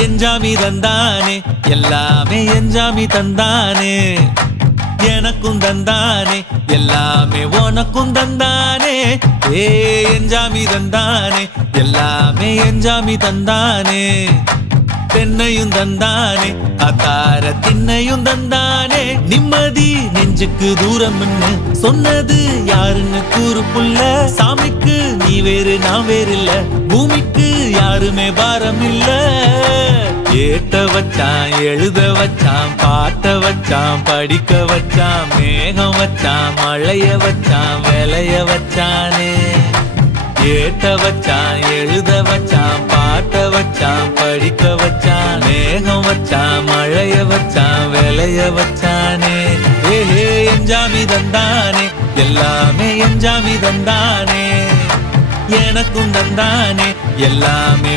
எஞ்சாமி தந்தானே எல்லாமே எஞ்சாமி தந்தானே எனக்கும் தந்தானே எல்லாமே உனக்கும் தந்தானே ஏ எஞ்சாமி தந்தானே எல்லாமே எஞ்சாமி தந்தானே தென்னையும் தந்தானே அத்தார திண்ணையும் தந்தானே நிம்மதி நெஞ்சுக்கு தூரம்னு சொன்னது யாருன்னு கூறு புள்ள சாமிக்கு நீ வேறு நான் வேறு இல்ல பூமிக்கு யாருமே பாரம் இல்ல ஏட்ட வச்சான் எழுத வச்சான் பாட்ட வச்சான் படிக்க வச்சான் மேகம் வச்சான் மழைய வச்சான் விளைய வச்சானே ஏட்ட வச்சான் எழுத வச்சான் பாட்ட வச்சான் படிக்க வச்சான் மேகம் வச்சான் மழைய வச்சான் விளைய வச்சானே ஏஹே எஞ்சாமி தந்தானே எல்லாமே எஞ்சாமி தந்தானே எனக்கும் தந்தானே எல்லாமே